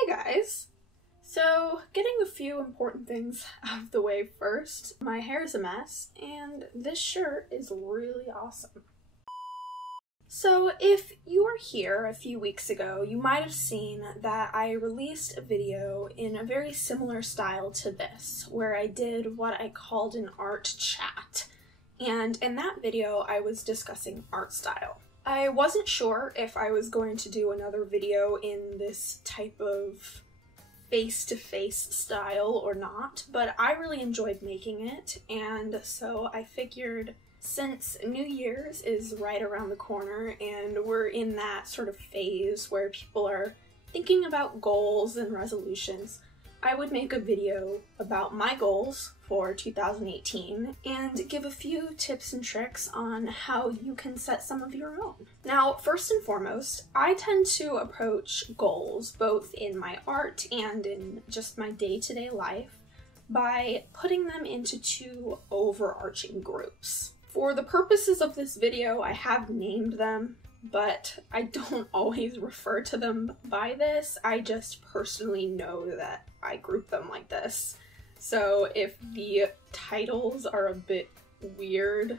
Hey guys! So, getting a few important things out of the way first. My hair is a mess, and this shirt is really awesome. So, if you were here a few weeks ago, you might have seen that I released a video in a very similar style to this, where I did what I called an art chat. And in that video, I was discussing art style. I wasn't sure if I was going to do another video in this type of face-to-face style or not, but I really enjoyed making it, and so I figured since New Year's is right around the corner and we're in that sort of phase where people are thinking about goals and resolutions, I would make a video about my goals for 2018 and give a few tips and tricks on how you can set some of your own. Now, first and foremost, I tend to approach goals both in my art and in just my day-to-day life by putting them into two overarching groups. For the purposes of this video, I have named them, but I don't always refer to them by this. I just personally know that I group them like this. So if the titles are a bit weird,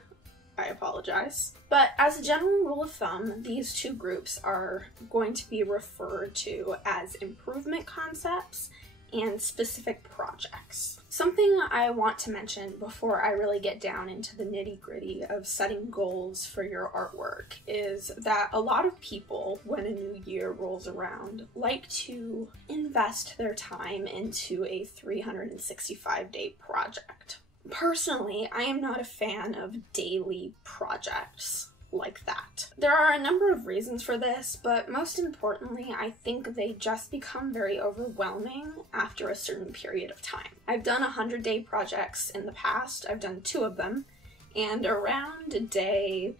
I apologize. But as a general rule of thumb, these two groups are going to be referred to as improvement concepts and specific projects. Something I want to mention before I really get down into the nitty-gritty of setting goals for your artwork is that a lot of people, when a new year rolls around, like to invest their time into a 365-day project. Personally, I am not a fan of daily projects like that. There are a number of reasons for this, but most importantly, I think they just become very overwhelming after a certain period of time. I've done 100-day projects in the past. I've done 2 of them, and around day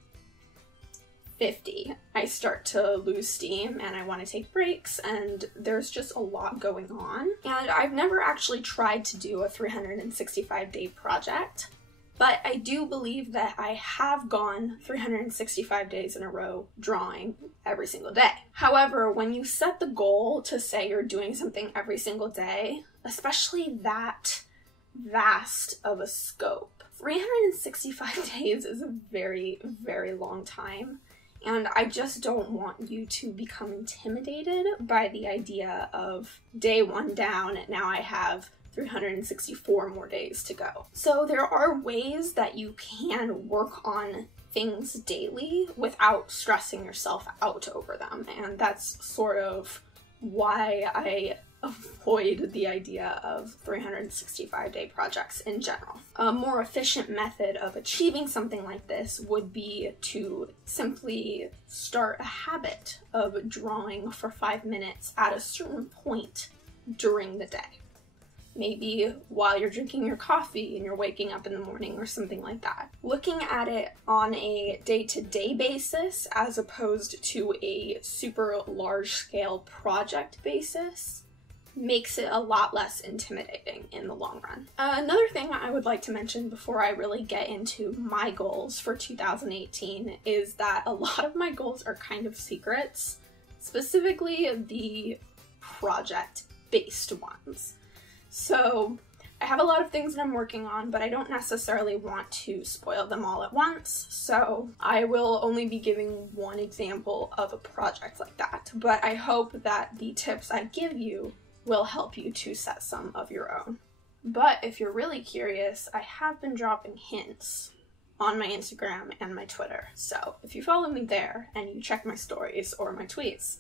50, I start to lose steam and I want to take breaks, and there's just a lot going on. And I've never actually tried to do a 365-day project, but I do believe that I have gone 365 days in a row drawing every single day. However, when you set the goal to say you're doing something every single day, especially that vast of a scope, 365 days is a very, very long time. And I just don't want you to become intimidated by the idea of day 1 down, and now I have 364 more days to go. So there are ways that you can work on things daily without stressing yourself out over them, and that's sort of why I avoid the idea of 365-day projects in general. A more efficient method of achieving something like this would be to simply start a habit of drawing for 5 minutes at a certain point during the day. Maybe while you're drinking your coffee and you're waking up in the morning or something like that. Looking at it on a day-to-day basis as opposed to a super large-scale project basis makes it a lot less intimidating in the long run. Another thing I would like to mention before I really get into my goals for 2018 is that a lot of my goals are kind of secrets, specifically the project-based ones. So I have a lot of things that I'm working on, but I don't necessarily want to spoil them all at once, so I will only be giving one example of a project like that. But I hope that the tips I give you will help you to set some of your own. But if you're really curious, I have been dropping hints on my Instagram and my Twitter. So if you follow me there and you check my stories or my tweets,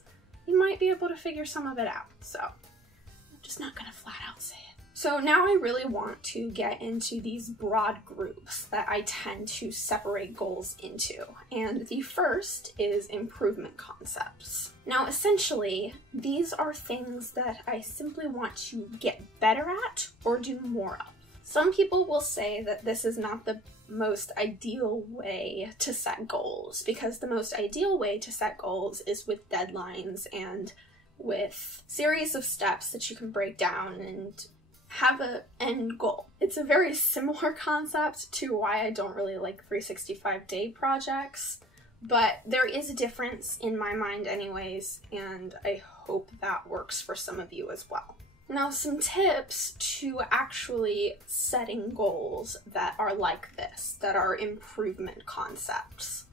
you might be able to figure some of it out. So I'm just not gonna flat out say it. So now I really want to get into these broad groups that I tend to separate goals into. And the first is improvement concepts. Now, essentially, these are things that I simply want to get better at or do more of. Some people will say that this is not the most ideal way to set goals, because the most ideal way to set goals is with deadlines and with series of steps that you can break down and have an end goal. It's a very similar concept to why I don't really like 365-day projects, but there is a difference in my mind anyways, and I hope that works for some of you as well. Now, some tips to actually setting goals that are like this, that are improvement concepts,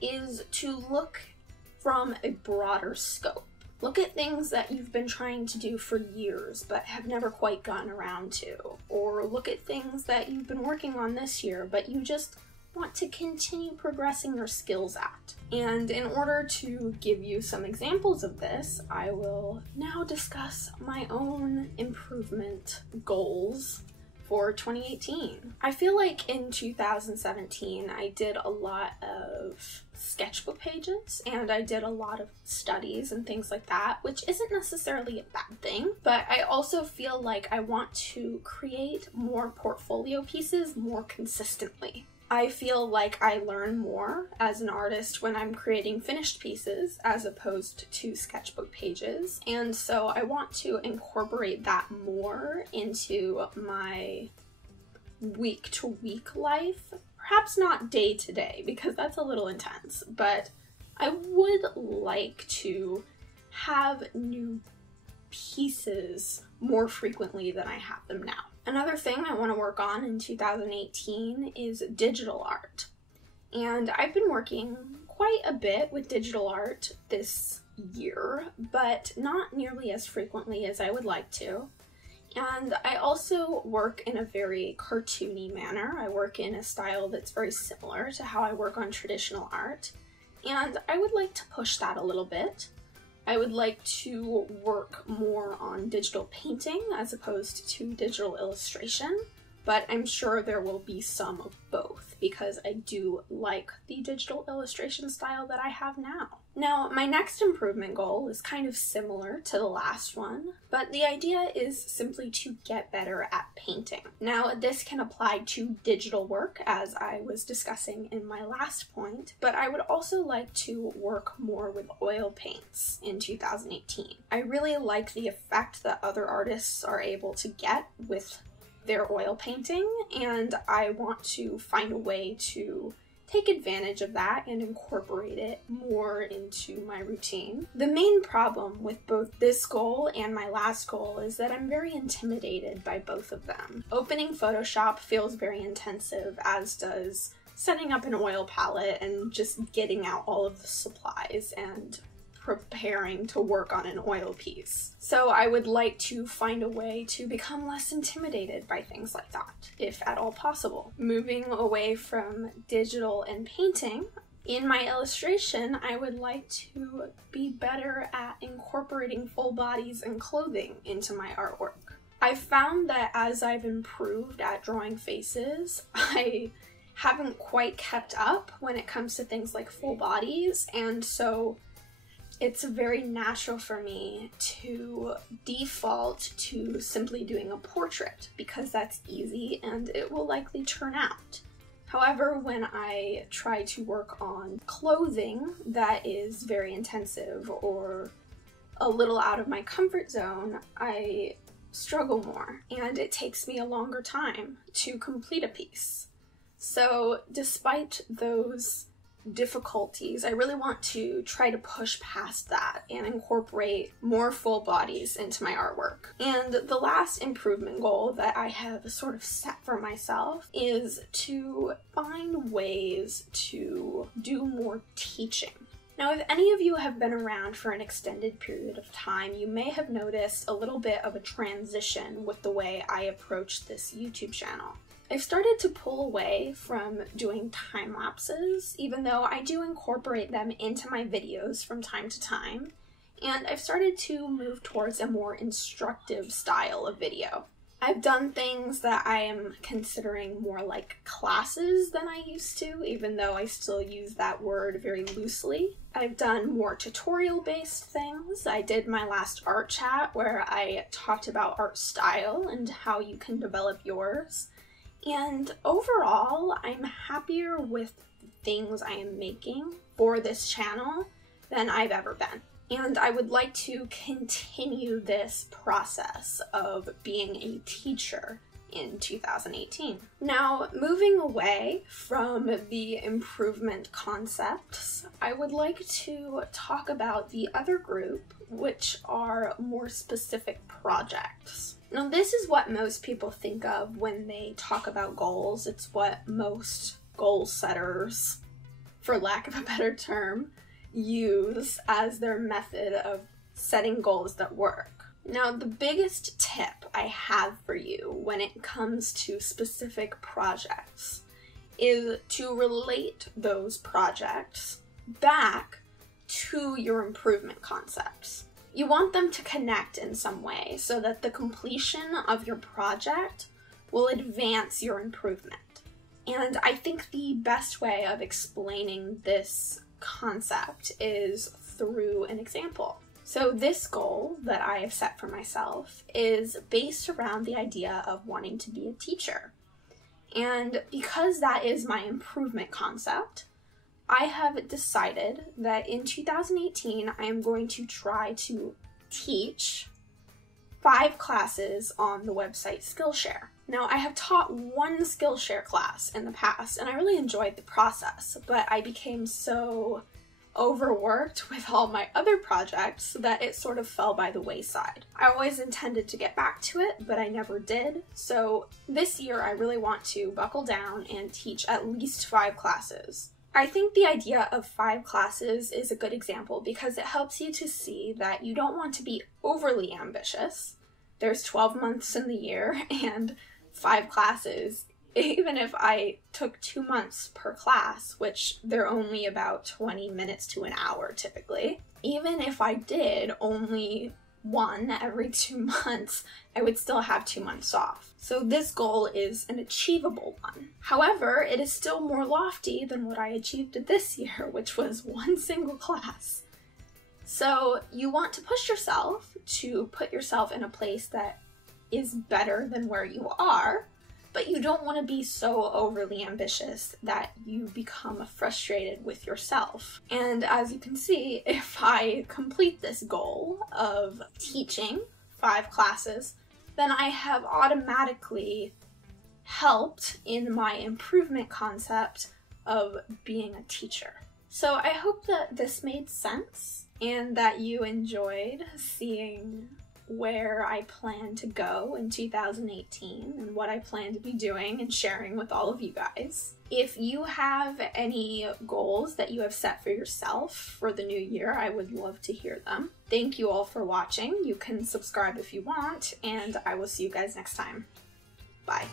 is to look from a broader scope. Look at things that you've been trying to do for years but have never quite gotten around to, or look at things that you've been working on this year but you just want to continue progressing your skills at. And in order to give you some examples of this, I will now discuss my own improvement goals for 2018. I feel like in 2017 I did a lot of sketchbook pages and I did a lot of studies and things like that, which isn't necessarily a bad thing, but I also feel like I want to create more portfolio pieces more consistently. I feel like I learn more as an artist when I'm creating finished pieces as opposed to sketchbook pages, and so I want to incorporate that more into my week-to-week life. Perhaps not day-to-day, because that's a little intense, but I would like to have new pieces more frequently than I have them now. Another thing I want to work on in 2018 is digital art. And I've been working quite a bit with digital art this year, but not nearly as frequently as I would like to. And I also work in a very cartoony manner. I work in a style that's very similar to how I work on traditional art. And I would like to push that a little bit. I would like to work more on digital painting as opposed to digital illustration, but I'm sure there will be some of both because I do like the digital illustration style that I have now. Now, my next improvement goal is kind of similar to the last one, but the idea is simply to get better at painting. Now, this can apply to digital work, as I was discussing in my last point, but I would also like to work more with oil paints in 2018. I really like the effect that other artists are able to get with their oil painting, and I want to find a way to take advantage of that and incorporate it more into my routine. The main problem with both this goal and my last goal is that I'm very intimidated by both of them. Opening Photoshop feels very intensive, as does setting up an oil palette and just getting out all of the supplies and preparing to work on an oil piece. So I would like to find a way to become less intimidated by things like that, if at all possible. Moving away from digital and painting, in my illustration, I would like to be better at incorporating full bodies and clothing into my artwork. I've found that as I've improved at drawing faces, I haven't quite kept up when it comes to things like full bodies, and so it's very natural for me to default to simply doing a portrait because that's easy and it will likely turn out. However, when I try to work on clothing that is very intensive or a little out of my comfort zone, I struggle more and it takes me a longer time to complete a piece. So despite those difficulties, I really want to try to push past that and incorporate more full bodies into my artwork. And the last improvement goal that I have sort of set for myself is to find ways to do more teaching. Now, if any of you have been around for an extended period of time, you may have noticed a little bit of a transition with the way I approach this YouTube channel. I've started to pull away from doing time lapses, even though I do incorporate them into my videos from time to time, and I've started to move towards a more instructive style of video. I've done things that I am considering more like classes than I used to, even though I still use that word very loosely. I've done more tutorial-based things. I did my last art chat where I talked about art style and how you can develop yours. And overall, I'm happier with the things I am making for this channel than I've ever been. And I would like to continue this process of being a teacher in 2018. Now, moving away from the improvement concepts, I would like to talk about the other group, which are more specific projects. Now, this is what most people think of when they talk about goals. It's what most goal setters, for lack of a better term, use as their method of setting goals that work. Now, the biggest tip I have for you when it comes to specific projects is to relate those projects back to your improvement concepts. You want them to connect in some way so that the completion of your project will advance your improvement. And I think the best way of explaining this concept is through an example. So this goal that I have set for myself is based around the idea of wanting to be a teacher. And because that is my improvement concept, I have decided that in 2018, I am going to try to teach 5 classes on the website Skillshare. Now, I have taught one Skillshare class in the past, and I really enjoyed the process, but I became so overworked with all my other projects that it sort of fell by the wayside. I always intended to get back to it, but I never did. So this year I really want to buckle down and teach at least 5 classes. I think the idea of 5 classes is a good example because it helps you to see that you don't want to be overly ambitious. There's 12 months in the year and 5 classes. Even if I took 2 months per class, which they're only about 20 minutes to an hour typically, even if I did only one every 2 months, I would still have 2 months off. So this goal is an achievable one. However, it is still more lofty than what I achieved this year, which was 1 single class. So you want to push yourself to put yourself in a place that is better than where you are, but you don't want to be so overly ambitious that you become frustrated with yourself. And as you can see, if I complete this goal of teaching 5 classes, then I have automatically helped in my improvement concept of being a teacher. So I hope that this made sense and that you enjoyed seeing where I plan to go in 2018 and what I plan to be doing and sharing with all of you guys. If you have any goals that you have set for yourself for the new year, I would love to hear them. Thank you all for watching. You can subscribe if you want, and I will see you guys next time. Bye.